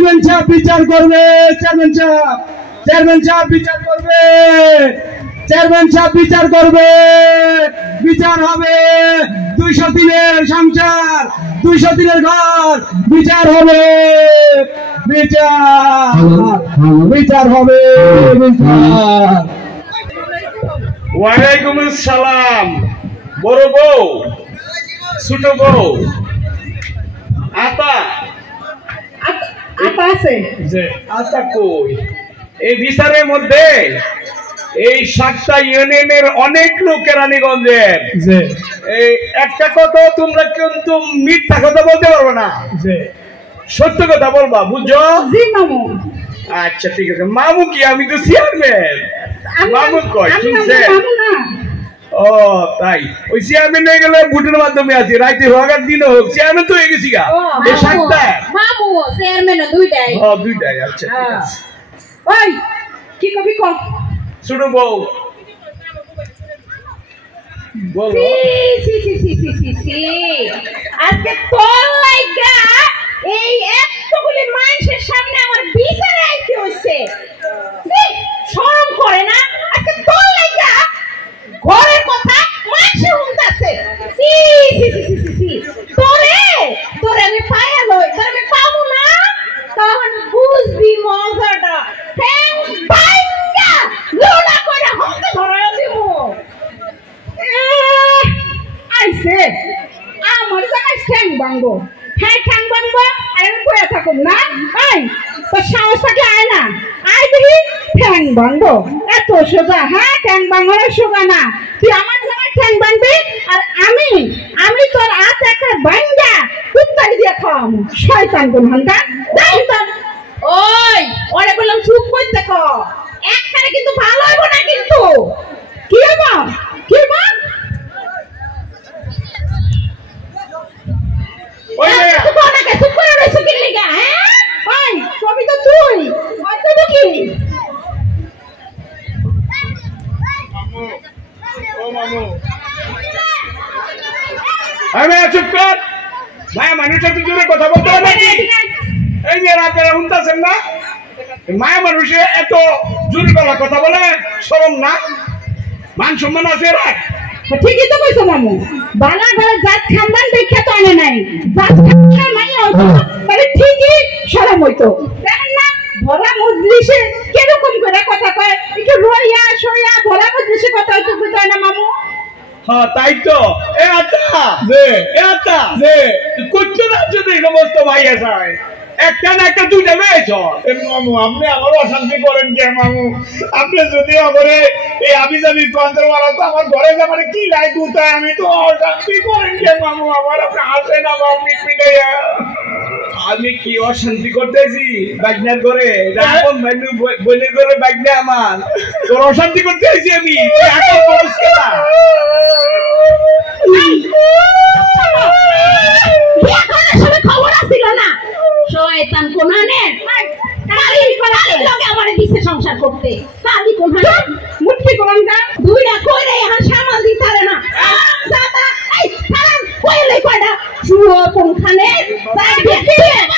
Chairman সাহেব বিচার করবে, চেয়ারম্যান সাহেব বিচার করবে, চেয়ারম্যান সাহেব বিচার করবে, বিচার হবে। 200 দিনের সংসার, 200 দিনের ঘর, বিচার হবে, বিচার হবে, বিচার। ওয়ালাইকুম আসসালাম। বড় বউ, ছোট বউ, আপা আছে যে আচ্ছা কই এই বিচারের মধ্যে এই 7টা ইউনিয়নের অনেক লোক কেরানীগঞ্জের যে এই একটা কথা তোমরা কিন্তু মিথ্যা কথা বলতে পারবে না, যে সত্য কথা বলবা, বুঝছো? জি মামু। আচ্ছা ঠিক আছে। মামু কি? আমি তো চেয়ারম্যান। মামু কয় শুনছে? মামু না। ও তাই, ওই চেয়ারম্যান হয়ে গেলে ভোটের মাধ্যমে আছি, রাইতে হোক আর দিনে হোক চেয়ারম্যান তো হয়ে গেছি গা। এই 7টা মামু চেয়ারম্যান দুইটাই। ও দুইটাই। আচ্ছা ঠিক আছে। ওই কি কবি ক? ছোট বউ বলো। আজকে তোর লাইগা এই এতগুলি মানুষের সামনে আমার বিচারে আইতে হইছে। শরম করে না? আজকে তোর লাইগা ঘরের কথা মানুষে শুনতাছে। তোরে আমি পায়া লই, তোরে আমি পাবো না, তখন বুঝবি মজাটা। ঠ্যাং ভাঙ্গা লোলা করে হতে ধরায় দিমু। আইছে আমার জামাই ঠ্যাং ভাঙ্গো, ঠ্যাং ভাঙ্গো, আর আমি বয়ে থাকুম না? আই তোর সাহস থাকলে আয় না, আয় দেখি ঠ্যাং ভাঙ্গো। এত সোজা? হ্যাঁ, ঠ্যাং ভাঙ্গানো সোজা না। তুই আমার জামাই ঠ্যাং ভাঙবি আর আমি তোর হাত একটা ভাঙ্গা কুত্তারি দিয়ে খাওয়াবো। শয়তান কোন হান্তা যাই তোর। ওই ওরে বললাম চুপ করতে ক, একখানে কিন্তু ভালো হইব না। কিন্তু কি হইব? কি হইব? ওই চুপ করে রয়েছে কি লিগা? হ্যাঁ ওই কবি তো তুই হয়তো কি আমি চুপ কর। মায়া মানুষের সাথে জোরে কথা বলতে হবে নাকি? এই যে আপনারা শুনতেছেন না, মায়া মানুষে এত জোরে গলা কথা বলে শরম না? মান সম্মান আছে? রাখ। ঠিকই তো কইছো মামু। বালা ঘরে জাত খানদান দেখে তো আনে নাই, জাত খানদান নাই হয়তো তাহলে ঠিকই শরম হইতো। দেখেন না ভরা মজলিসে কিরকম করে কথা কয়, একটু রইয়া সইয়া ভরা মজলিসে কথা হইতো বুঝায় না মামু? হ্যাঁ তাই তো। এ আচ্ছা যে এ আচ্ছা যে করছো না যদি সমস্ত ভাই আছে একটা না একটা দুইটা মেয়েছ। মামু আপনি আমার অশান্তি করেন কে মামু? আপনি যদি আমারে এই আবিজাবি কন্ট্রোল মারা তো আমার ঘরে আমার কি লাইক উঠায়, আমি তো অশান্তি করেন কে মামু? আমার আপনি আসে না মামু মিটাইয়া। আমি কি অশান্তি করতেছি বাগনার ঘরে? এখন বোনের ঘরে বাগনা আমার, তোর অশান্তি করতেছি আমি? এখন বলছ না খবর আসছিল না? শয়তান কোনানের আমারে দিছে সংসার করতে। কালি কোনানের মুঠি কোনটা দুইটা কইরে এখন সামাল দিতারে না। দাদা এই সারান কইলে কয়টা শুও কোনখানে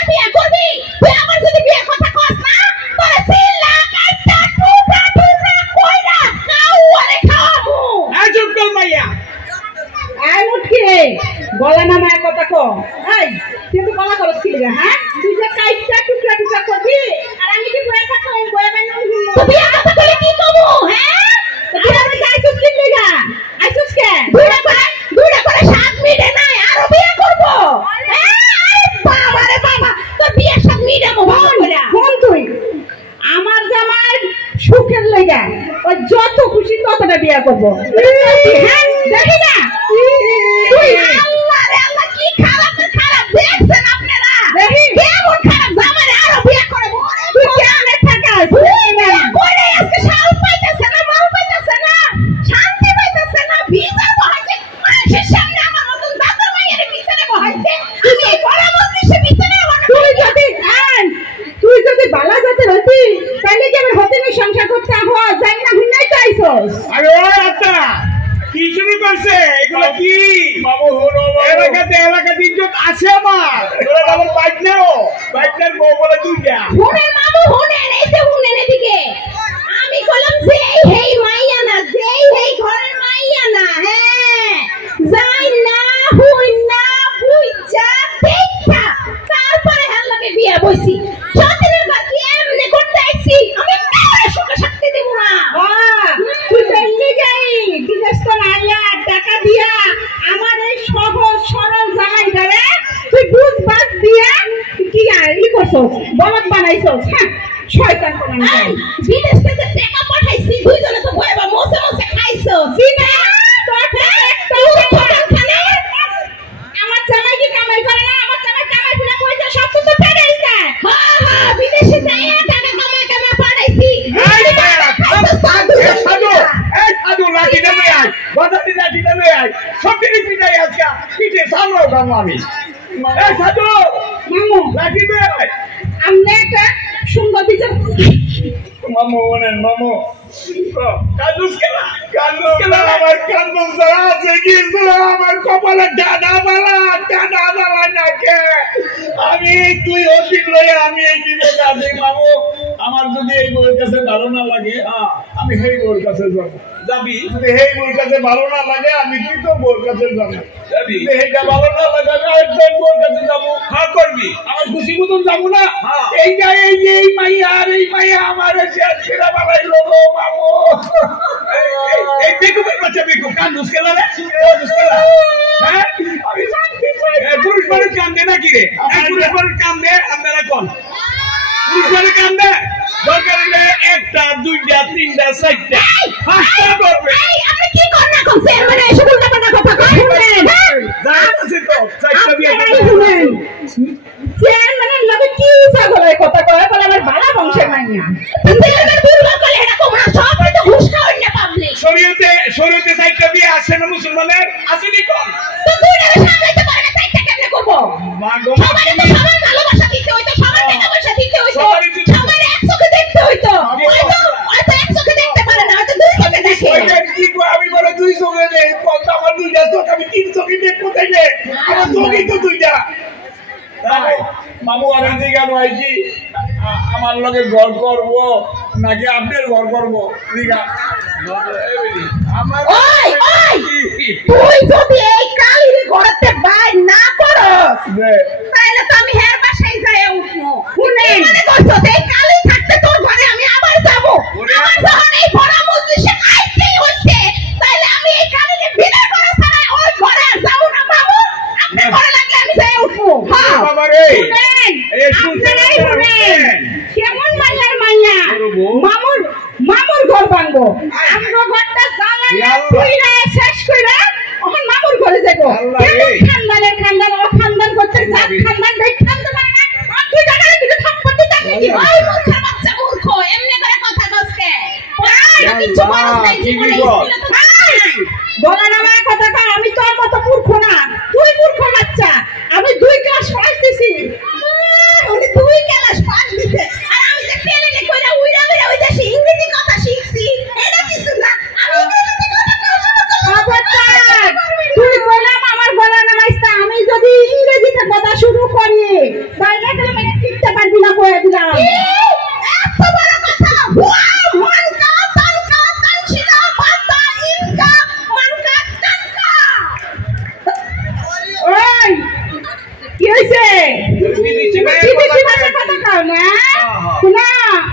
বিয়ে করবি? তুই আমার যদি বিয়ে কথা কস না তোরে চিল্লা কাটটা টুকরা টুকরা কইরা কাউরে খাওয়াবো। চুপ কর মাইয়া। এই মুঠি গলা নামায় কথা কো। এই তুই তো গলা করছিস কি রে? হ্যাঁ তুই যে কাইটা টুকরা টুকরা করবি আর আমি কি বয়ে থাকো? আমি বয়ে বানাম। তুই বিয়ে কথা কইলে কি কমু? হ্যাঁ তুই আমি কাইছিস কি লিগা? আইছিস কে? দুইটা করে 7 মিনিটে নাই আরো বিয়ে করব। হ্যাঁ আরে বাবা রে বাবা, তোর বিয়ে 7 মিনিটে মোবাইল করে কোন তুই আমার জামাই সুখের লাগা ও যত খুশি ততটা বিয়ে করব। হ্যাঁ দেখি না তুই আল্লাহ রে আল্লাহ কি খারাপ দেখছেন আপনারা? দেখি কেমন খারাপ জামাই আরো বিয়ে করে। তুই কেমনে থাকাস? কইরে আজকে শাল পাইতেছে না, মাল পাইতেছে না, শান্তি পাইতেছে না, বিচার বহাইছে মানুষের সামনে আমার মতন দাদা মায়ের বিচারে বহাইছে। তুমি বড় মজলিসে বিচারে আমার তুই যদি বালা জাতের হতি তাহলে কি আমার হতে সংসার করতে হয়? জানি না হুনাই চাইছস। আরে ওই আচ্ছা আছে আমার তোরা আমার বাইকনের বউ বলে দুইটা হুনে মামু হুনে এই যে হুনে এদিকে আমি কইলাম যে হেই মাইয়া না যে হেই ঘরের মাইয়া না হ্যাঁ যাই না হুই না বুইচা দেখা তারপরে হাল্লাকে বিয়া বইছি সতের বাকি এমনি করতে আইছি আমি কারে সুখে শান্তি দেব না তুই বললি যাই বিদেশ তো আইয়া টাকা দিয়া আমার এই সহজ সরল জামাই ধরে তুই বুঝ বাদ দিয়া কি ই করছস বলদ বানাইছস হ্যাঁ শয়তান কোন নাই বিদেশ থেকে টাকা পাঠাইছি দুইজনে তো ভয়বা মোসে মোসে খাইছস সিনা তোর খানে আমার জামাই কি কামাই করে না আমার জামাই কামাই করে কইছে সব তো পেড়ে দিতে হ্যাঁ হ্যাঁ বিদেশে যাইয়া টাকা কামাই পাঠাইছি সাধু লাঠি দেবে আয় বাজাতি লাঠি দেবে আয় সব দিনই পিটাই আজকে পিঠে সামলাও কামো আমি এই সাধু মামু লাঠি দে আমনে একটা সুন্দর বিচার মামু বলেন মামু কান্দুস কেলা আমার কান্দুস যারা আছে কিন্তু আমার কপালে ডানা বালা নাকে আমি তুই অতীত লয়ে আমি এই দিনে কাঁদি মামু আমার যদি এই বউর কাছে ভালো না লাগে আমি সেই বউর কাছে যাবি যদি সেই বউর কাছে ভালো না লাগে আমি কি তো বউর কাছে যাবি এইটা ভালো না লাগে আমি আরেকজন বউর কাছে যাবো করবি আমার খুশি মতন যাবো না এইটা এই মাইয়া আর এই মাইয়া আমার শেষ করে বানাইলো গো মামু এই বেকুবের বাচ্চা বেকু কান্দুস কেলা রে কান্দুস কেলা হ্যাঁ আমি শান্তি চাই পুরুষ মানুষ কান্দে নাকি রে পুরুষ মানুষ কান্দে আপনারা কোন পুরুষ মানুষ কান্দে দরকার হলে একটা দুইটা তিনটা চারটা পাঁচটা করবে আপনি কি করনা করছেন মানে এসব উল্টাপাল্টা কথা কইছেন জানাছে তো চারটা বিয়ে শুনেন চেয়ারম্যানের লগে কি ছাগলের কথা কয় বলে আমার বালা বংশের মাইয়া ছেলেদের দুর্বল করে এটা তোমরা সবাই তো ঘুষ খাওয়াই না পাবলিক শরীয়তে চারটা বিয়ে আছে না মুসলমানের আসেনি কোন তো তুই না সামলাইতে পারে না চারটা কেমনে করব মাগো সবাই তো সবার ভালোবাসা দিতে হইতো সবার টাকা পয়সা দিতে হইতো সবার এক চোখে দেখতে হইতো হয়তো এক চোখে দেখতে পারে না হয়তো দুই চোখে দেখে কি গো আমি বলে দুই চোখে নেই আমার দুইটা চোখ আমি তিন চোখে দেখবো তাইলে আমার চোখই তো দুইটা মামু আমি জিজ্ঞান ভাইজি আমার লগে ঘর করবো নাকি আপনার ঘর করবো তুই যদি এই কালির ঘরতে বাইর না করস তাহলে তো আমি হের বাসায় যাই উঠবো শুনেন মনে করছো এই কালি থাকতে তোর ঘরে আমি আবার যাবো আমার যখন এই ভরা মজলিসে আইতেই হচ্ছে তাহলে আমি এই কালিকে বিদায় করা ছাড়া ওই ঘরে আর যাবো না বাবু আপনি ঘরে লাগলে আমি যাই উঠবো হ্যাঁ বাবারে শুনেন আপনারাই শুনেন কেমন মাইয়ার মাইয়া মামুর ঘর ভাঙবো আমগো ঘরটা জ্বালায়া পুইরা শেষ কইরা এখন মামুর ঘরে যাবো খানদানের খানদান ও খানদান করতে জাত খানদান দেখ খানদান না আর তুই জায়গায় কিছু থাপ্পড়তে যাবি কি ওই মূর্খের বাচ্চা মূর্খ এমনি করে কথা কসকে ওই কিছু মানুষ নাই জীবনে বলা না আমার কথা কর আমি তোর মত মূর্খ না তুই মূর্খ বাচ্চা আমি 2 ক্লাস পাস দিছি উনি 2 ক্লাস পাস দিছে আর আমি যে পেলেনে কইরা উইরা ওই দেশে ইংরেজি কথা শিখছি এটা কিছু না আমি ইংরেজি কথা খবরদার তুই বললাম আমার গলা নামাইছা আমি যদি ইংরেজিতে কথা শুরু করি তাহলে তুমি মানে শিখতে পারবি না কইয়া দিলাম এত বড় কথা মানকা তানকা তানছিনা বাতা ইনকা মানকা তানকা ওই কি হইছে বিদেশি ভাষা কথা কও না শোনা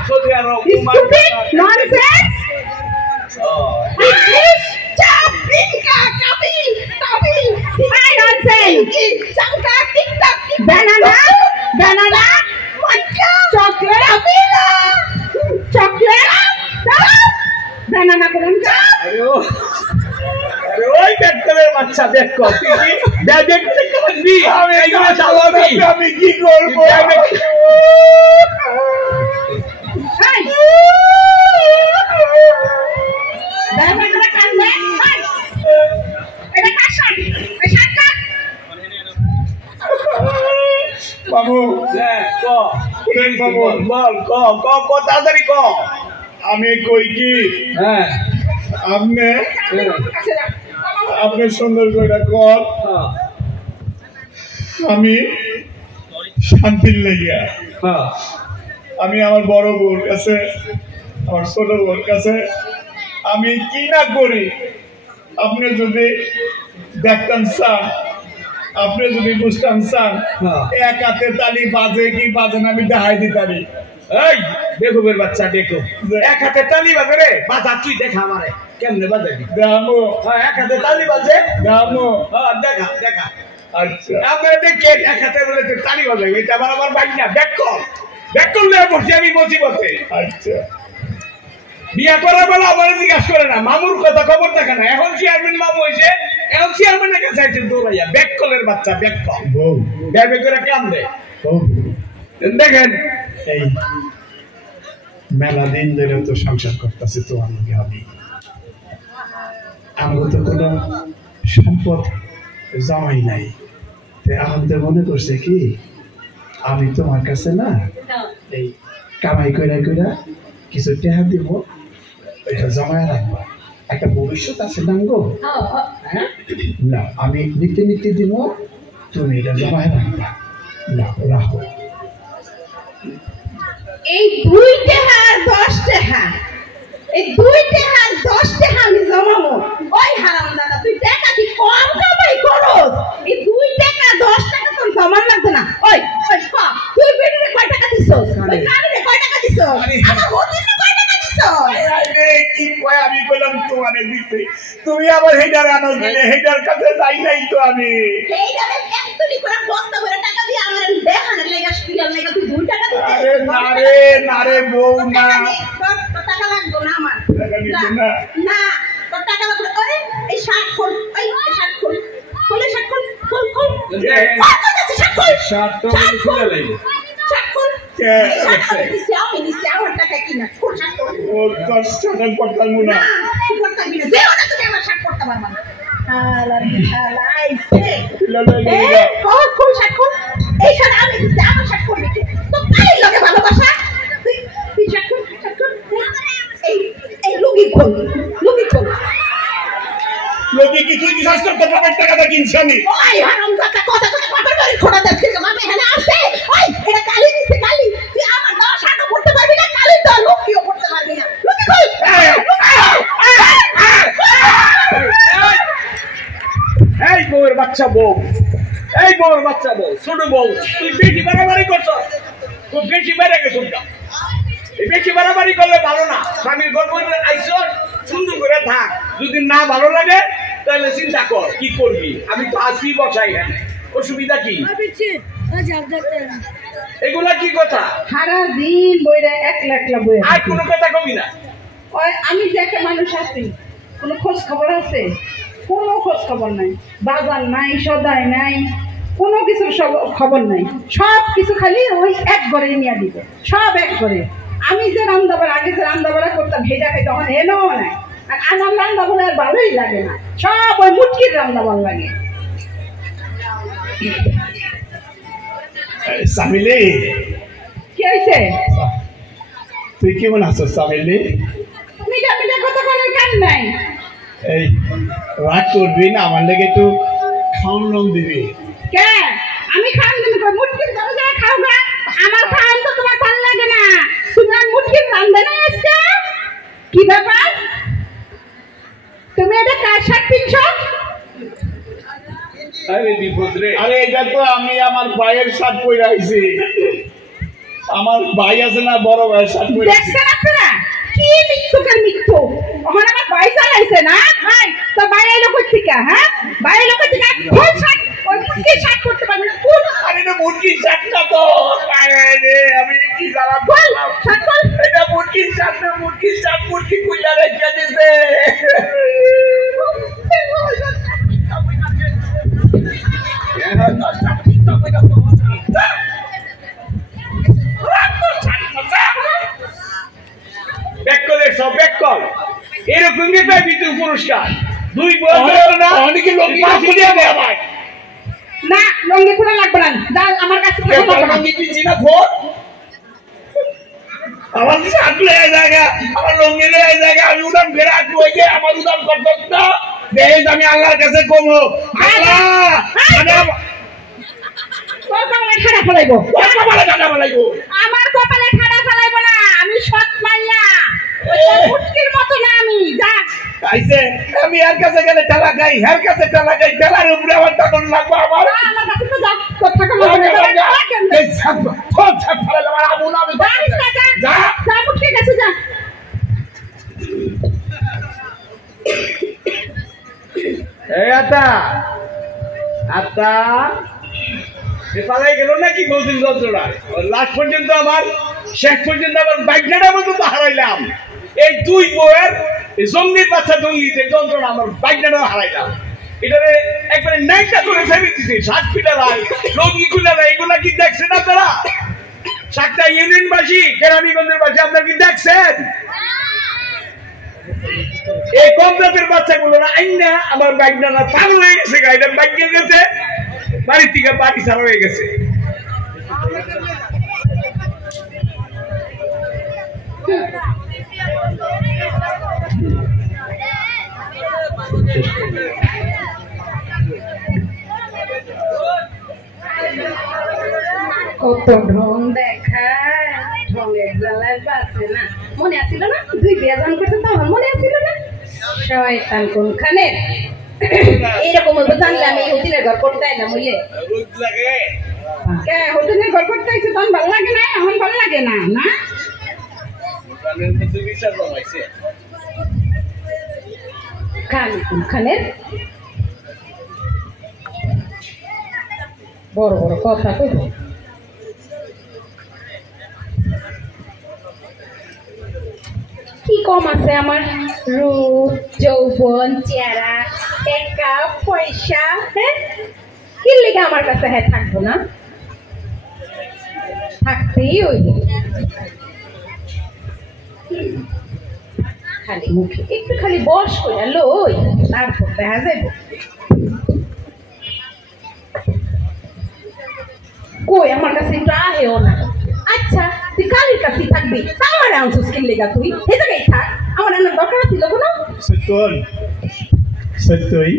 Saudi Arab stupid nonsense English চাপ ইনকা কাবিল হাই ননসেন্স চাঙ্কা টিকটক banana chocolate banana কোন আরে ওই ডাক্তারের বাচ্চা দেখো দেখতে পারবি আমি এগুলো চালাবি আমি কি করব বাবু বাবু বল ক তাড়াতাড়ি ক আমি কই কি হ্যাঁ আপনি সুন্দর করে কর আমি শান্তির লেগিয়া আমি আমার বড় বোর কাছে আমার ছোট বোর কাছে আমি কি না করি আপনি যদি দেখতাম চান আপনি যদি বুঝতাম চান এক হাতে তালি বাজে কি বাজে না আমি দেখাই দিতারি। এই বেগমের বাচ্চা দেখো এক হাতে তালি বাজে রে বাজা তুই দেখা আমারে কেমনে বাজে দামো এক হাতে তালি বাজে দামো দেখা দেখা আচ্ছা আপনারা দেখে এক হাতে বলে তুই তালি বাজে এটা আমার বাইক না ব্যাক করলে বসে আমি মুসিবতে। আচ্ছা বিয়া করার বেলা আমার জিজ্ঞাসা করে না মামুর কথা খবর দেখে না এখন চেয়ারম্যান মামু হয়েছে এখন চেয়ারম্যানের কাছে আছে দৌড়াইয়া ব্যাক কলের বাচ্চা ব্যাক কল ব্যাবে করে কান্দে দেখেন এই মেলা দিন ধরে তো সংসার করতেছে তো আমাকে আমি তো কোনো সম্পদ জমাই নাই এখন তো মনে করছে কি আমি তোমার কাছে না এই কামাই কইরা কিছু টাকা দিব এটা জমায় রাখবা একটা ভবিষ্যৎ আছে না গো হ্যাঁ না আমি নিতে দিব তুমি এটা জমায় রাখবা না রাখো এই 2 টাকা আর 10 টাকা এই 2 টাকা আর 10 টাকা আমি জমাবো ওই হারামজাদা তুই টাকা কি কম কামাই করস এই 2 টাকা 10 টাকা তোর জমা লাগবে না ওই তুই বেটিতে কয় টাকা দিছস ওই কাবিনে কয় টাকা দিছস আমার হোটেলে কয় টাকা দিছস আরে কি কয় আমি কইলাম তোমারে দিতে তুমি আবার হেডার আনো দিলে হেডার কাছে যাই নাই তো আমি হেডারে একটুলি করে বস্তা ভরে টাকা দিয়ে আমার দেখানে লাগা স্পিয়াল লাগা তুই 2 টাকা দিতে আরে না রে বউ না টাকা লাগবে না আমার টাকা দিতে না না তোর টাকা লাগবে আরে এই শার্ট খোল এই শার্ট খোল খোলে শার্ট খোল খোল শার্ট খোল শার্ট তো খুলে লাগবে শার্ট খোল কে আমি দিছি আমার টাকা কিনা খোল শার্ট খোল ও তোর সাথে পড়তাম না তুই করতে দিবি যে ওটা তুমি আমার শার্ট করতে পারবা না আলাইছে খোল শার্ট খোল এই শার্ট আমি দিছি আমার শার্ট করবি তো কাই লাগে ভালোবাসা তুই শার্ট খোল এই লুঙ্গি খোল লোকে কিছু বিশ্বাস করতে পারে টাকাটা কিনছি আমি ওই হারামজাদা কথা বাবার বাড়ি খোড়া দেখছিস আমি এখানে আসছে ওই এটা কালি দিছে কালি তুই আমার দাও শার্ট পড়তে পারবি না কালি তো লুঙ্গিও পড়তে পারবি না লুঙ্গি খোল এই বউয়ের বাচ্চা বউ ছোট বউ তুই বেশি বাড়াবাড়ি করছ খুব বেশি বেড়ে গেছো এই বেশি বাড়াবাড়ি করলে ভালো না স্বামীর গল্প আইসো সুন্দর করে থাক যদি না ভালো লাগে তাহলে চিন্তা কর কি করবি আমি তো আসি বসাই এখানে অসুবিধা কি এগুলা কি কথা সারা দিন বইরা একলা বই আর কোনো কথা কবি না ওই আমি যে একটা মানুষ আছি কোনো খোঁজ খবর আছে কোনো খোঁজ খবর নাই বাজার নাই সদাই নাই কোনো কিছুর খবর নাই সব কিছু খালি ওই এক ঘরে নিয়ে দিব সব এক ঘরে আমি যে রান্দাবার আগে যে রান্দাবাড়া করতাম সেটা খাই তখন এনেও নাই আর আমার রান্দাবাড়া আর ভালোই লাগে না সব ওই মুটকির রান্দাবার লাগে সামিলে কি হয়েছে তুই কেমন আছো সামিলে মিঠা কথা বলার কান নাই এই রাগ করবি না আমার লেগে একটু খাওয়ান লোন দিবি কে আমি খান দিবি মুটকির দরজা খাও গা আমার খান তো তোমার ভালো লাগে না তুমি আর মুটকির রান্ধে না আজকে কি ব্যাপার তুমি এটা কার শার্ট কিনছো আরে বিপদ রে আরে এটা তো আমি আমার ভাইয়ের শার্ট পরে আইছি আমার ভাই আছে না বড় ভাইয়ের শার্ট পরে দেখছেন আপনারা কি মৃত্যু ওখানে আমার ভাই চালাইছে না হাই তো ভাই এলো কই থেকে হ্যাঁ ভাই এলো কই থেকে কোন শার্ট ওই মুটকির শার্ট করতে পারবে না কোন আরে না মুটকির শার্টটা তো আরে রে আমি কি জানা বল শার্ট বল এটা মুটকির শার্ট না মুটকির শার্ট মুটকি কইলা রেখে দিছে এরকম পুরস্কার 2 বছর না অনেকে লোক না লঙ্গি খোলা লাগবে না যা আমার কাছে আমার শার্ট লেগে জায়গা আমার লঙ্গি লেগে জায়গা আমি উদাম ফেরা হয়েছে আমার উদাম করত না দেখ আমি আল্লাহর কাছে কমো আল্লাহ ঠাড়া ফলাইবো কপালে ঠাডা ফলাইবো আমার কপালে ঠাড়া ফলাইবো না আমি সৎ মাইয়া ওই মুটকির মতো না আমি যা আইছে আমি এর কাছে গেলে ঠাডা খাই এর কাছে ঠাডা খাই ঠাডার উপরে আমার টাকা লাগবে আমার আমার কাছে তো যা কথা কেন এই ছাপ ফলাইলে আমার আমু না আমি যা যা মুটকির কাছে যা এই আতা আতা পালাই গেল নাকি বলছিল যন্ত্রণা লাস্ট পর্যন্ত আমার শেষ পর্যন্ত আমার বাইকটা পর্যন্ত হারাইলাম এই দুই বউয়ের জঙ্গলির বাচ্চা জঙ্গলিতে যন্ত্রণা আমার বাইকটা হারাইলাম এটারে একবারে নাইটা করে ফেলে দিছে 60 ফিটার আই রোগী গুলা এগুলা কি দেখছেন আপনারা সাতটা ইউনিয়নবাসী কেরানীগঞ্জের বাসী আপনারা কি দেখছেন এই কম জাতের বাচ্চাগুলো না আইনা আমার বাইকটা না পাগল হয়ে গেছে গাড়িটা বাইক নিয়ে গেছে বাড়ি থেকে বাড়ি ছাড়া হয়ে গেছে কত ঢং দেখায় ঢঙের জ্বালায় বাঁচে না মনে আছিল না দুই বেজান করতে তখন মনে আছিল না শয়তান কোনখানে এইরকম হইব জানলে আমি হোটেলের ঘর করতে না বললে হোটেলের ঘর করতে আইছে তখন ভালো লাগে না এখন ভালো লাগে না না খান কোনখানের বড় বড় কথা কইব কি কম আছে আমার রূপ যৌবন চেহারা টাকা পয়সা হ্যাঁ কি লেগে আমার কাছে হ্যাঁ থাকবো না থাকতেই হইব খালি মুখে একটু খালি বস করে লই তারপর দেখা যাইব কই আমার কাছে একটু আহেও না আচ্ছা তুই কালির কাছেই থাকবি আমার আনছিস কিন লেগা তুই হে জায়গায় থাক আমার আনার দরকার ছিল কোনো সত্যই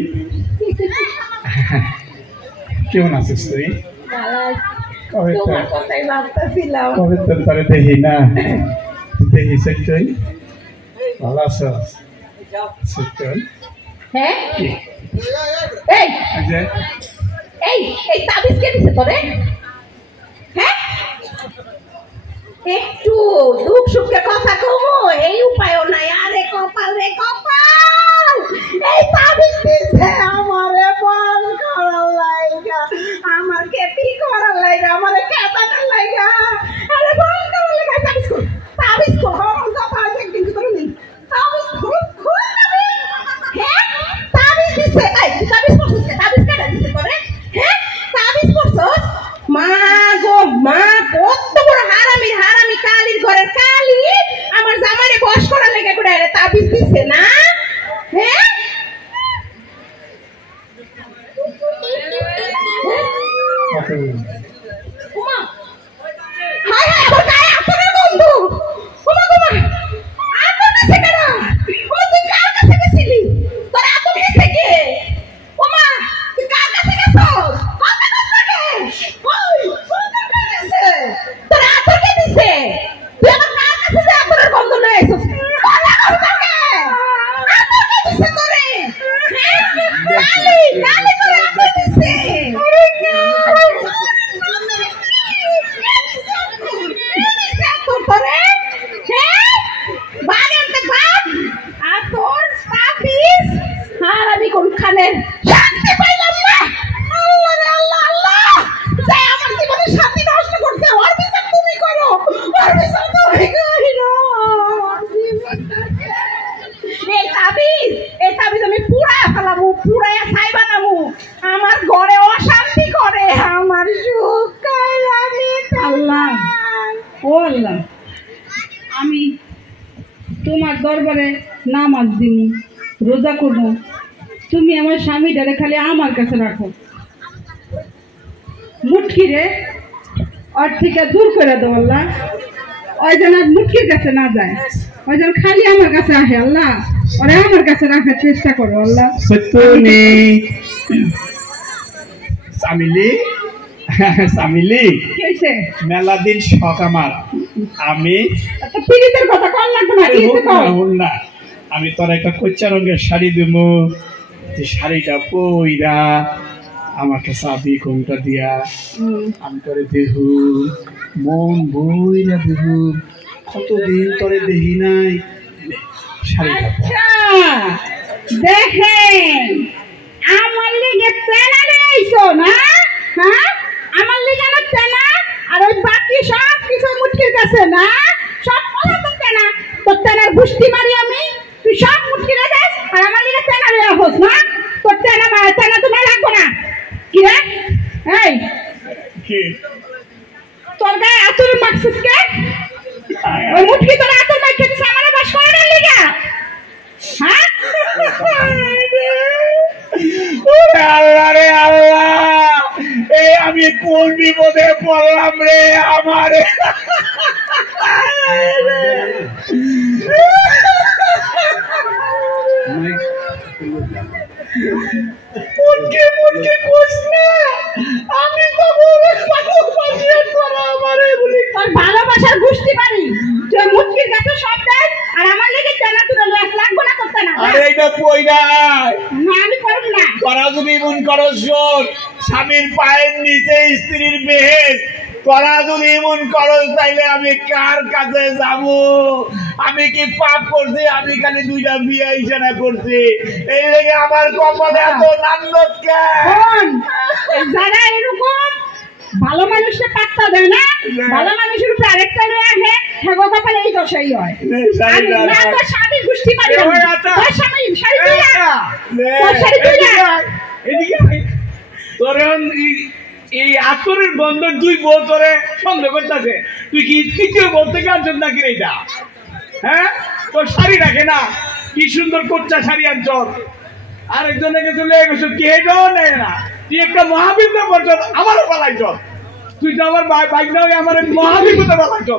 কেমন আছিস তুই তোমার কথাই ভাবতেছিলাম কবে তোর তারে দেখি না দেখি সত্যই ভালো আছিস সত্যই হ্যাঁ এই এই এই তাবিজ কে দিছে তোরে হ্যাঁ একটু দুঃখ সুখে কথা কমো এই উপায়ও নাই আরে কপাল রে কপাল এই তাবিজ দিছে আমারে বল করার লাইগা আমার কেপি করার লাইগা আমারে কেতানোর লাইগা আরে বল করার লাইগা তাবিজ কো কথা আছে একদিন কি করবি তাবিজ খুল হ্যাঁ তাবিজ দিছে এই তাবিজ করছিস তাবিজ কেন দিছে করে হ্যাঁ তাবিজ করছস মা গো মা কত বড় হারামি হারামি কালির ঘরের কালি আমার জামাইরে বশ করার লাগা করে আরে তাবিজ দিছে না হ্যাঁ ওমা হায় হায় আমার গায়ে আপনার বন্ধু ওমা ওমা আপনার কাছে কেন ও তুই কার কাছে গেছিলি তোর আপন কাছে কে ওমা তুই কার কাছে গেছস কথা কস না কে ওই তোর কাছে গেছে তোর আপন কে দিছে তুই আমার কার কাছে যা আপনার বন্ধু লয়ে আইছস কথা কস না কে আপন কে দিছে তোরে হ্যাঁ কালি কালি তোর আপন দিছে আরে না শান্তি পাইলাম না আল্লাহ রে আল্লাহ আল্লাহ যে আমার জীবনে শান্তি নষ্ট করছে ওর বিচার তুমি করো ওর বিচার তুমি করো এই তাবিজ আমি পুরায়া ফেলামু পুরায়া ছাই বানামু আমার ঘরে অশান্তি করে আমার সুখ আমি আল্লাহ ও আল্লাহ আমি তোমার দরবারে নামাজ দিব রোজা করবো তুমি আমার স্বামীটারে খালি আমার কাছে রাখো মুটকি রে ওর থেকে দূর করে দাও আল্লাহ ওই যেন মুটকির কাছে না যায় ওই যেন খালি আমার কাছে আসে আল্লাহ ওরে আমার কাছে রাখার চেষ্টা করো আল্লাহ সত্যনি সামিলি সামিলি কি হইছে মেলা দিন শখ আমার আমি তো পিরিতের কথা কল লাগবে না পিরিতে কল না আমি তোর একটা কচ্চা রঙের শাড়ি দেব যে শাড়িটা পইরা আমাকে চাবি কোনটা দিয়া আমি তোরে দেহু মন বইরা দেহু কতদিন তোরে দেখি নাই শাড়িটা আচ্ছা দেখেন আমার লিগে তেনা লইছো না হ্যাঁ আমার লিগে না তেনা আর ওই বাকি সব কিছু মুটকির কাছে না সব ওলা তো তেনা তো তেনার গুষ্টি মারি আমি তুই সব মুটকিরে দেস আর আমার লিগে তেনা লইয়া হোস না তো তেনা তুমি লাগবো না কি রে এই কি তোর গায়ে আতুর মাকসিস কে ওই মুটকি তোর আতুর মাইকে সামনে বাস করে না লিগা হ্যাঁ আল্লাহ রে আল্লাহ এই আমি কোন বিপদে পড়লাম রে আমার মুটকি মুটকি কোস না আমি তো বলে ভালোবাসি তোরা আমারে বলি তোর ভালোবাসার গুষ্টি মারি তুই মুটকির কাছে সব দেস আর আমার লেগে জানা তুই লাগবো না করতে না আরে এটা কই না না আমি করব না তোরা যদি মন করো শোন স্বামীর পায়ের নিচে স্ত্রীর বেহেস তোরা যদি মন করো তাইলে আমি কার কাছে যাব আমি কি পাপ করছি আমি খালি দুইটা বিয়ে ইশারা করছি এই লেগে আমার কপালে এত নান্দত কে যারা এরকম ভালো মানুষকে পাত্তা দেয় না ভালো মানুষের উপরে আরেকটা লয়ে আসে হেগো কপালে এই দশাই হয় না তো স্বামীর গুষ্টি মারি তোর স্বামী শাড়ি তুইলা তোর শাড়ি তুইলা এদিকে তোর এই আতরের বন্ধন দুই বউ তোরে সন্দেহ করতেছে তুই কি তৃতীয় বউ থেকে আনছ নাকি এটা হ্যাঁ তোর শাড়ি রাখে না কি সুন্দর কোচ্চা শাড়ি আনছ আরেকজনের কাছে লেগে গেছো কেউ নেয় না তুই একটা মহাবিদ্যা পর্যন্ত আমারও পালাইছ তুই তো আমার বাইক না আমার মহাবিদ্যা পালাইছ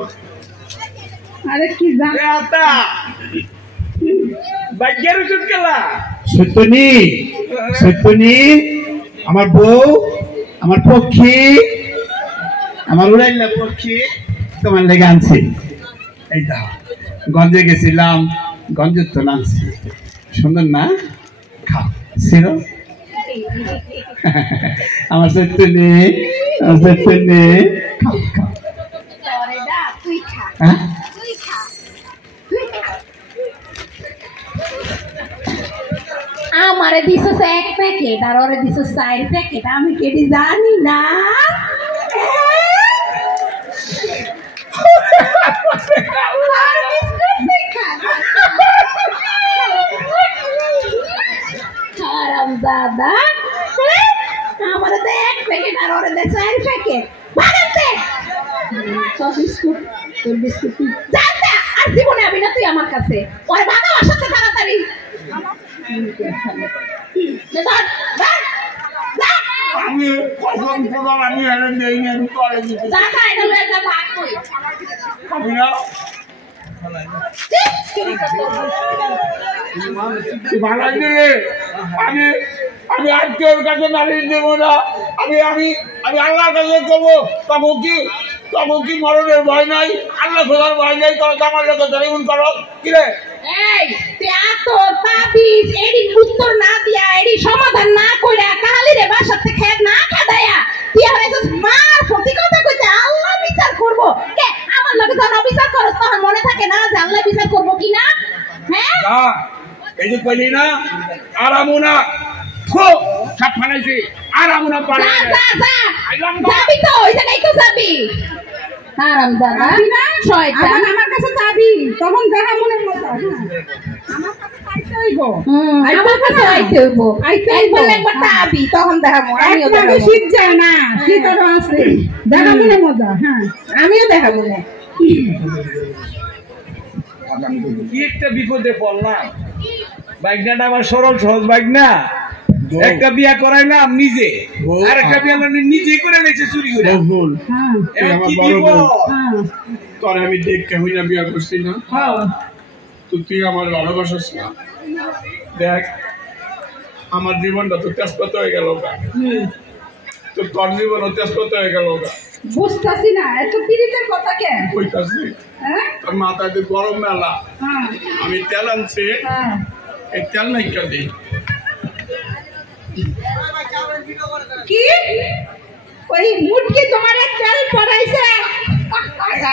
আরে কি জান আতা বাইকের ওষুধ খেলা সত্যনি আমার বউ আমার পক্ষী আমার উড়াইলা পক্ষী তোমার লেগে আনছি এই তো গঞ্জে গেছিলাম গঞ্জের তো আনছি সুন্দর না খাও ছিল আমার সত্যনি খাও খাও হ্যাঁ আমারে দিছস এক প্যাকেট আর ওরে দিছস 4 প্যাকেট আমি কেডি জানি না দাদা আমারে দে এক প্যাকেট আর ওরে দে 4 প্যাকেট বাগাতে বিস্কুট তোর বিস্কুট জানতা আর জীবনে আমি না তুই আমার কাছে ওরে বাবা আসতে তাড়াতাড়ি আমি কখন প্রথম আমি এনে দেই না আমি করে দিতে আমি না ভালো দিলে আমি আমি আর কেউ কাছে নালিশ দেব না আমি আমি আমি আল্লাহর কাছে করবো তখন কি মরণের ভয় নাই আল্লাহ খোদার ভয় নাই তোর আমার লোক এমন করো কিরে এই তুই তোর তাবিজ এডি উত্তর না দিয়া এডি সমাধান না কইরা কালি রে বাসা থেকে না খাদায়া তুই হয়তো মার প্রতি কথা কইতে আল্লাহ বিচার করব কে আমার লগে যখন বিচার করছ তখন মনে থাকে না যে আল্লাহ বিচার করব কি না হ্যাঁ যা এই যে কইলি না আরামুনা থো সব ফানাইছি আরামুনা পারে যাবি তো ওই জায়গায় তো যাবি হারামজাদা শয়তান আমার কাছে যাবি তখন দেখা মনে মজা আমার কাছে আইতে হইব আমার কাছে আইতে হইব একবার একবার যাবি তখন দেখা মনে আমিও দেখাবো শীত যায় না শীত আরো আছে দেখা মনে মজা হ্যাঁ আমিও দেখাবো না কি একটা বিপদে পড়লাম বাইকটা আমার সরল সহজ বাইক না একটা বিয়া করাইলাম নিজে আর একটা বিয়া নিজে করে নিয়েছে চুরি করে তোর আমি দেখতে হই না বিয়া করছি না তো তুই আমার ভালোবাসিস না দেখ আমার জীবনটা তো তেজপাত হয়ে গেল তো তোর জীবন তেজ করতে হয়ে গেল বুঝতাছি না এত পিরিতের কথা কেন কইতাছি হ্যাঁ তোর মাথাতে গরম মেলা হ্যাঁ আমি তেল আনছি হ্যাঁ এই তেল নাই দিই কি ওই মুটকি তোমার তেল পড়াইছে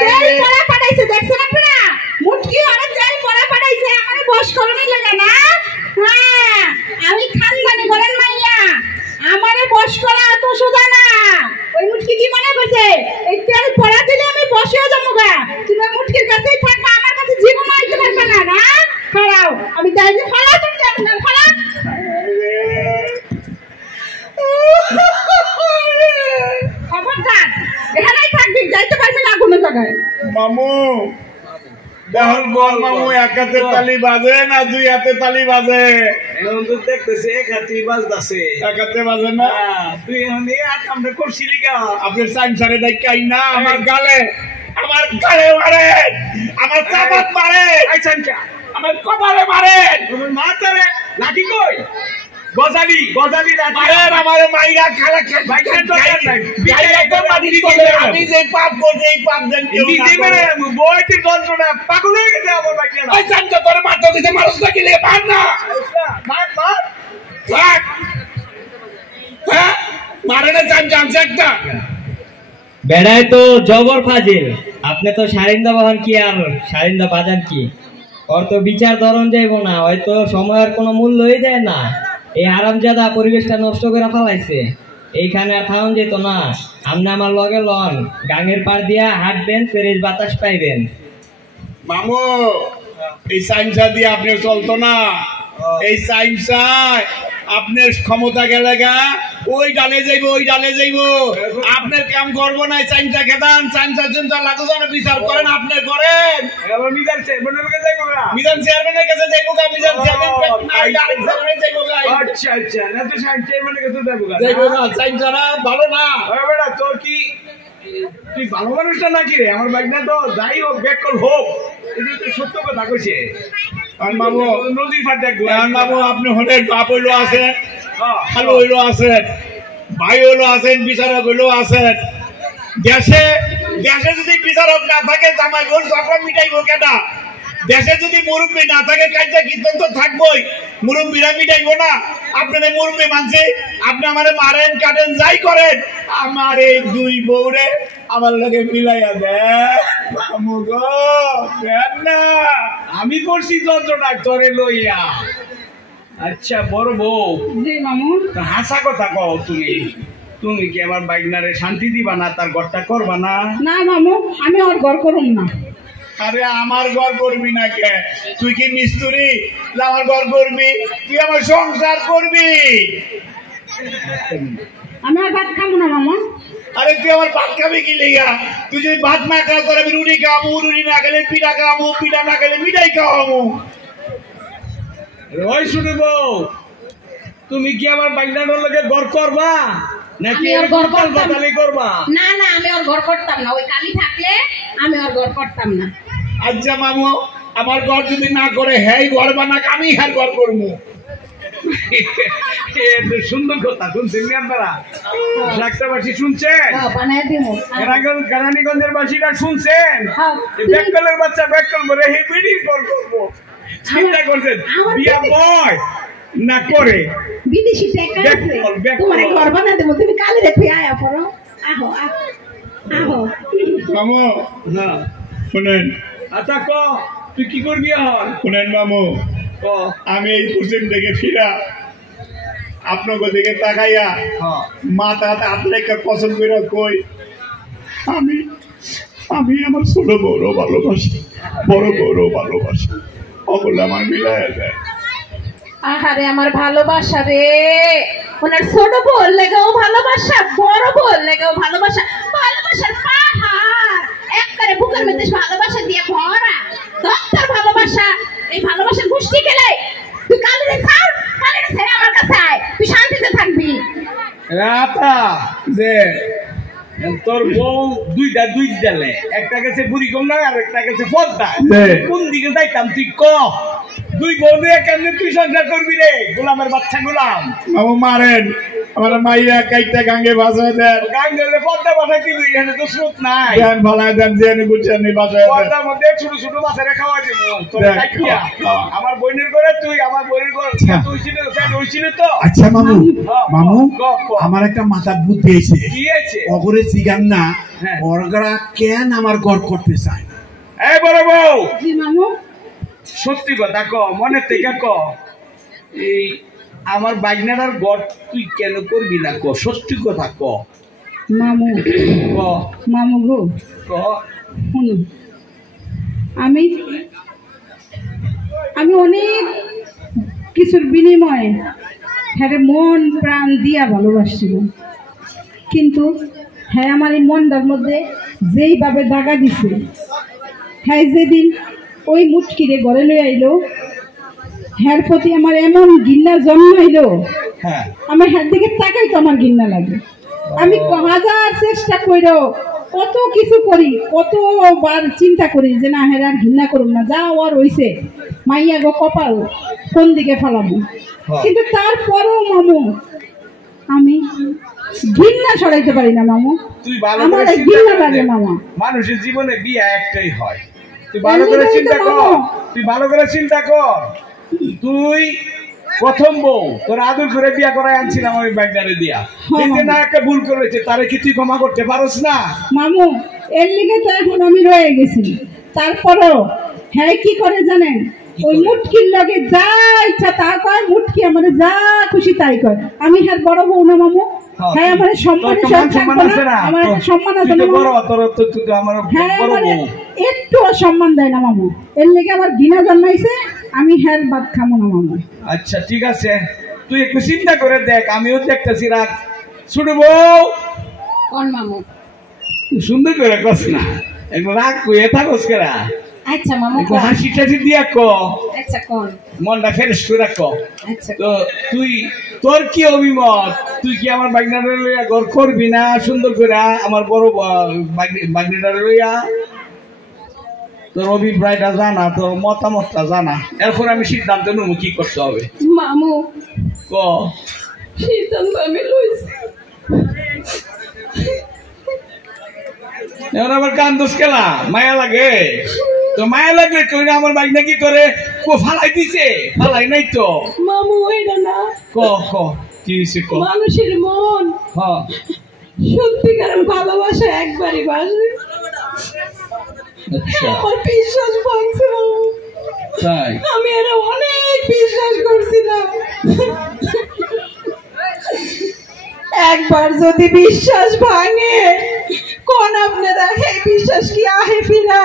তেল পড়া পড়াইছে দেখছেন আপনারা মুটকি আরে তেল পড়া পড়াইছে আমারে বস করনি লাগে না হ্যাঁ আমি খানদানি বলেন মাইয়া আমারে বস করা এত সোজা না ওই মুটকি কি মনে করছে এই তেল পড়া দিলে আমি বসেও যাবো গা তুমি মুটকির কাছেই থাকবা আমার কাছে জীবন আইতে পারবে না না খারাও আমি তাই যে ফালা তুমি না ফালা খবরদার এখানেই থাকবি যাইতে পারবি না কোনো জায়গায় মামু দেখুন বল মামু এক হাতে তালি বাজে না দুই হাতে তালি বাজে এখন তো দেখতেছি এক হাতেই বাজতাছে এক হাতে বাজে না তুই এখন এই হাত আমরা করছিলি কা আপনি সাইন্সারে দেখাই না আমার গালে মারে আমার চাপাত মারে আইছেন কা আমার কপালে মারে তোমার মাথারে লাঠি কই গজালি লাঠি মারে আমার মাইরা খালা বাইকের দরকার নাই আমি যে পাপ করছি এই পাপ দেন কেউ না নিজে মেরে বইতে যন্ত্রণা পাগল হয়ে গেছে আমার বাইকের ওই চাঞ্চা তোর মারতে দিছে মানুষ নাকি লে পার না মার থাক হ্যাঁ মারে না চাঞ্চা একটা বেড়ায় তো জবর ফাজিল আপনি তো সারিন্দা বাহান কি আর সারিন্দা বাজান কি ওর তো বিচার ধরন যাইব না হয়তো সময়ের কোনো মূল্যই দেয় না এই আরামজাদা পরিবেশটা নষ্ট করে ফেলাইছে এইখানে আর থাউন যেত না আপনি আমার লগে লন গাঙের পার দিয়া হাঁটবেন ফ্রেশ বাতাস পাইবেন মামু এই সাইন্সা দিয়ে আপনি চলতো না এই সাইন্সায় আপনার ক্ষমতা গেলে গা ওই ডালে যাইব আপনার কাম করবো না সাইন্সা খেতান সাইন্সা লাগো জানা বিচার করেন আপনি করেন এবার মিজান চেয়ারম্যানের কাছে যাইবো না মিজান চেয়ারম্যানের কাছে যাইবো গা মিজান চেয়ারম্যান যাইবো গা আচ্ছা না তো চেয়ারম্যানের কাছে যাইবো না সাইন্সারা ভালো না বেটা তোর কি তুই ভালো মানুষটা নাকি রে আমার বাইক না তো যাই হোক ব্যাকল হোক এটা তো সত্য কথা কইছে মামু নদীর পার দেখবো মামু আপনি হলেন বাপ হইলো আছেন খালু হইলো আছেন ভাই হইলো আছেন বিচারক হইলো আছেন দেশে যদি বিচারক না থাকে জামাই বোন সকল মিটাইব কেটা দেশে যদি মুরব্বী না থাকে কাজটা কীর্তন তো থাকবোই মুরব্বীরা মিটাইব না আপনাদের মুরব্বী মানছে আপনি আমারে মারেন কাটেন যাই করেন আমার এই দুই বউরে আমার লগে মিলাইয়া দেন না আমি করছি যন্ত্রণা তোরে লইয়া আচ্ছা বড় বউ জি মামু হাসা কথা কও তুমি কি আমার বাইকনারে শান্তি দিবা না তার ঘরটা করবা না না মামু আমি ওর ঘর করুম না আরে আমার ঘর করবি না কে তুই কি মিস্ত্রি আমার ঘর করবি তুই আমার সংসার করবি আমি আর ভাত খাবো না মামা আরে তুই আমার ভাত খাবি কি লেগা তুই যদি ভাত না খাওয়া তোর আমি রুটি খাওয়াবো রুটি না খেলে পিঠা খাওয়াবো পিঠা না খেলে মিঠাই খাওয়াবো ওই শুনে বউ তুমি কি আমার বাইকনার লগে ঘর করবা নাকি আমি ওর ঘর করতাম করবা না আমি ওর ঘর করতাম না ওই কালি থাকলে আমি ওর ঘর করতাম না আচ্ছা মামু আমার ঘর যদি না করে হ্যাঁ ঘর বানাক আমি হ্যাঁ ঘর করবো সুন্দর কথা শুনছেন আপনারা শাকটাবাসী শুনছেন বানায় দিব কেরানীগঞ্জের বাসীরা শুনছেন ব্যাককলের বাচ্চা ব্যাককল বলে হে বিড়ির ঘর করবো চিন্তা করছেন বিয়া বয় না করে বিদেশি টাকা আছে তোমার ঘর বানায় দেব তুমি কালি রেখে আয়া পড়ো আহো মামু হ্যাঁ শুনেন আচ্ছা ক তুই কি করবি এখন শুনেন মামু আমি এই পশ্চিম থেকে ফিরা আপনাকে দিকে তাকাইয়া মাথা আপনাকে পছন্দ করে কই আমি আমার ছোট বড় ভালোবাসি অবলে আমার মিলাই যায় আহারে আমার ভালোবাসা রে ওনার ছোট বল লেগেও ভালোবাসা বড় বল লেগেও ভালোবাসার পাহাড় একবারে বুকের মধ্যে ভালোবাসা দিয়ে ভরা দত্তর ভালোবাসা এই ভালোবাসার গোষ্ঠী গেলে তুই কালিরে ছাড় আমার কাছে আয় তুই শান্তিতে থাকবি রাতা যে তোর বউ দুইটা লে একটা গেছে বুড়ি গঙ্গা আর একটা গেছে পদ্মা কোন দিকে যাইতাম তুই ক দুই বউ নিয়ে কেমনি তুই সংসার করবি রে গোলামের বাচ্চা গোলাম মামু মারেন আমার মাইয়া কাইটা গাঙ্গে বাসায় দেন গাঙ্গে পদ্মা বাসায় কি এখানে তো স্রোত নাই দেন ভালাই দেন জেনে গুছিয়ে নি বাসায় পদ্মার মধ্যে ছোট ছোট মাছের খাওয়া দিব আমার বোনের করে তুই আমার বোনের করে তুই ছিল তো আচ্ছা মামু মামু আমার একটা মাথার বুদ্ধি এসে কি আছে অগরে সিগান না ওরা কেন আমার গড় করতে চায় এই বড় বউ জি মামু সত্যি কথা ক মনে থেকে ক এই আমার বাগনাটার গড় তুই কেন করবি না ক সত্যি কথা ক মামু ক মামু গো ক শুনো আমি অনেক কিছুর বিনিময়ে হ্যাঁ মন প্রাণ দিয়া ভালোবাসছিলাম, কিন্তু হ্যাঁ আমার এই মনটার মধ্যে যেইভাবে দাগা দিছে, হ্যাঁ যেদিন ওই মুটকিরে ঘরে লই আইলো, হ্যার প্রতি আমার এমন ঘৃণা জন্মাইলো, হ্যাঁ আমার হ্যার দিকে তাকাই তো আমার ঘৃণা লাগে। আমি হাজার চেষ্টা করেও কত কিছু করি, কতবার চিন্তা করি যে না হ্যাঁ আর ঘৃণা করুন না, যা আর হইছে মাইয়া গো কপাল কোন দিকে ফেলাবো, কিন্তু তারপরেও মামু আমি ঘৃণা সরাইতে পারি না মামু। তুই ভালো আমার করে ঘৃণা লাগে মামা। মানুষের জীবনে বিয়ে একটাই হয়, তুই ভালো করে চিন্তা কর, তুই ভালো করে চিন্তা কর। তুই প্রথম বউ তোর আদর করে বিয়া করাই আনছিলাম আমি বাগদারে দিয়া, কিন্তু না একটা ভুল করেছে, তারে কি তুই ক্ষমা করতে পারোস না মামু? এর লিগে তো এখন আমি রয়ে গেছি, তারপরেও হ্যাঁ কি করে জানেন, ওই মুটকির লগে যা ইচ্ছা তা কয়, মুটকি আমার যা খুশি তাই কয়। আমি হ্যাঁ বড় বউ না মামু, হ্যাঁ আমার সম্মান আছে না, আমার একটা সম্মান আছে না, হ্যাঁ আমার একটু সম্মান দেয় না মামু, এর লেগে আমার ঘৃণা জন্মাইছে, আমি হ্যাঁ বাদ খামো না মামু। আচ্ছা ঠিক আছে, তুই একটু চিন্তা করে দেখ, আমিও দেখতেছি। রাখ ছোট বউ কোন মামু? সুন্দর করে কস না, একটু রাগ কইয়ে থাকস কেরা। আচ্ছা মামু একটু হাসি টাসি দিয়া ক, আচ্ছা কোন মনটা ফ্রেশ করে ক। আচ্ছা তো তুই তোর কি অভিমত, তুই কি আমার বাগনাটা লইয়া ঘর করবি না সুন্দর করে আমার বড় বাগনাটা লইয়া? তোর অভিপ্রায়টা জানা, তোর মতামতটা জানা, এরপর আমি সিদ্ধান্ত নেবো কি করতে হবে। মামু ক সিদ্ধান্ত আমি লইছি। এবার আবার কান্দোস কেলা, মায়া লাগে তো, মায়া লাগলে তুই আমার বাগনা কি করে ফালাই দিছে? ফালাই নাই তো মামু, এটা না ক ক কি হয়েছে ক। মানুষের মন হ্যাঁ সত্যিকারের ভালোবাসা একবারই বাসে, আচ্ছা আমার বিশ্বাস ভাঙছে মামু। তাই আমি এরা অনেক বিশ্বাস করছিলাম, একবার যদি বিশ্বাস ভাঙে কোন আপনারা হে বিশ্বাস কি আহে ফিরা।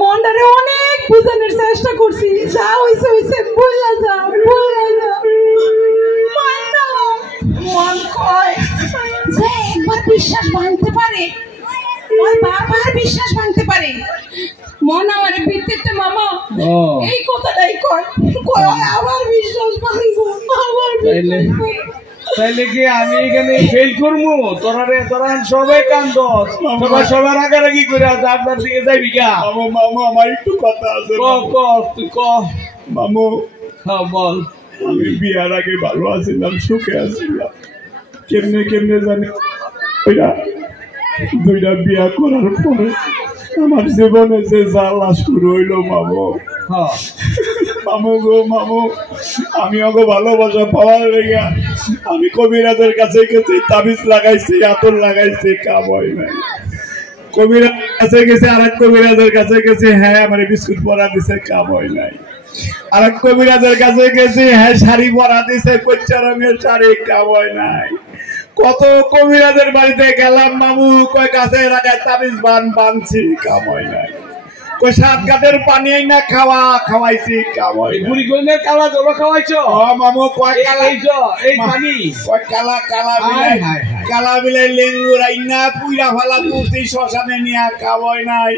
মনটারে অনেক বোঝানোর চেষ্টা করছি, যা হইছে হইছে, বললা যা মন কয় যে একবার বিশ্বাস ভাঙতে পারে, ওই বারবার বিশ্বাস ভাঙতে পারে। মন আমার ভিত্তিতে মামা এই কথাটাই কয়, আবার বিশ্বাস ভাঙবো, আবার বিশ্বাস ভাঙবো। তাইলে কি আমি এখানে ফেল করবো? তোরা সবাই কান্দ, সবার আগারাগি করে আপনার দিকে যাইবি গা। মামু আমার একটু কথা আছে। তুই ক মামু হ্যাঁ বল। আমি বিয়ার আগে ভালো আছিলাম, সুখে আছিলাম, কেমনে জানি দুইটা বিয়া করার পরে আমার জীবনে যে জ্বালা শুরু হইলো মামু। হ্যাঁ মামু গো মামু, আমি ওকে ভালোবাসা পাওয়ার লেগে আমি কবিরাজের কাছে গেছি, তাবিজ লাগাইছি, আতর লাগাইছি, কাম হয় নাই। কবিরাজ কাছে গেছে, আর এক কবিরাজের কাছে গেছি, হ্যাঁ আমার বিস্কুট পরা দিছে, কাম হয় নাই। আর এক কবিরাজের কাছে গেছি, হ্যাঁ শাড়ি পরা দিছে, কচ্চা রঙের শাড়ি, কাম হয় নাই। কত কবিরাজের বাড়িতে গেলাম মামু, কয় কাছে রাখা তাবিজ বানছি, কাম হয় নাই। কই সাত কাঠের পানি না খাওয়াইছি, কাম হয় নাই। বুড়ি গইনের কালা জল খাওয়াইছ? মামু কয় কালা এই পানি কয় কালা বিলাই লেঙ্গুর আইনা পুইরা ফালা পুষি শ্মশানে নিয়ে খাওয়াই নাই।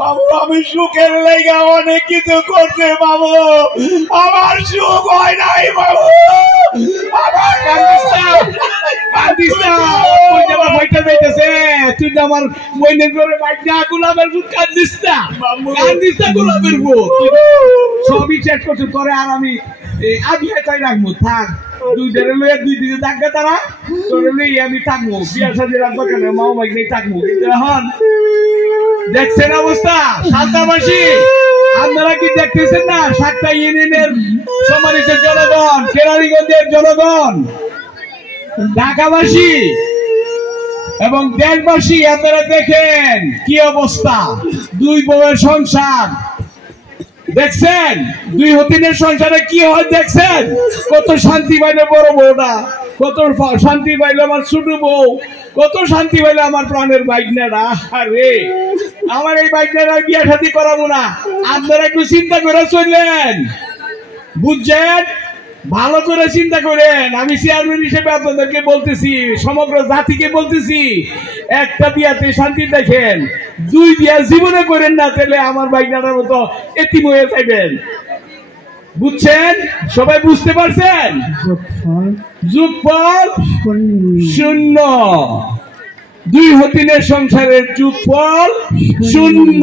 বাবু আমি সুখের লেগা অনেক কিছু করছে বাবু, আমার সুখ হয় নাই বাবু। আমার তুই আমার বইনের করে বাইকটা গোলাপের বুক কান্দিস না, গোলাপের বুক সবই চেক করছো তোরে, আর আমি আগে তাই রাখবো। থাক দুইটারে লইয়া দুই দিকে থাকবে তারা, তোরে লইয়া আমি থাকবো, বিয়া শাদী রাখবো কেন, মাও মাইক নেই থাকবো। কিন্তু এখন দেখছেন অবস্থা সালতাবাসী, আপনারা কি দেখতেছেন না? সাতটা ইউনিয়নের সম্মানিত জনগণ, কেরানীগঞ্জের জনগণ, ঢাকাবাসী এবং দেশবাসী, আপনারা দেখেন কি অবস্থা। দুই বউয়ের সংসার দেখছেন, দুই হতিনের সংসারে কি হয় দেখছেন? কত শান্তি পাইলে বড় বউটা, কত শান্তি পাইলে আমার ছোট বউ, কত শান্তি পাইলে আমার প্রাণের বাইকনারা। আরে আমার এই বাইকনারা বিয়ে শাদী করাবো না। আপনারা একটু চিন্তা করে চললেন, বুঝছেন? ভালো করে চিন্তা করেন। আমি চেয়ারম্যান হিসেবে আপনাদেরকে বলতেছি, সমগ্র জাতিকে বলতেছি, একটা বিয়াতে শান্তি দেখেন, দুই বিয়া জীবনে করেন না, তাহলে আমার বাইকনাটার মতো এতিম হয়ে যাবেন। বুঝছেন? সবাই বুঝতে পারছেন? যোগফল শূন্য, দুই হতিনের সংসারের যোগফল শূন্য।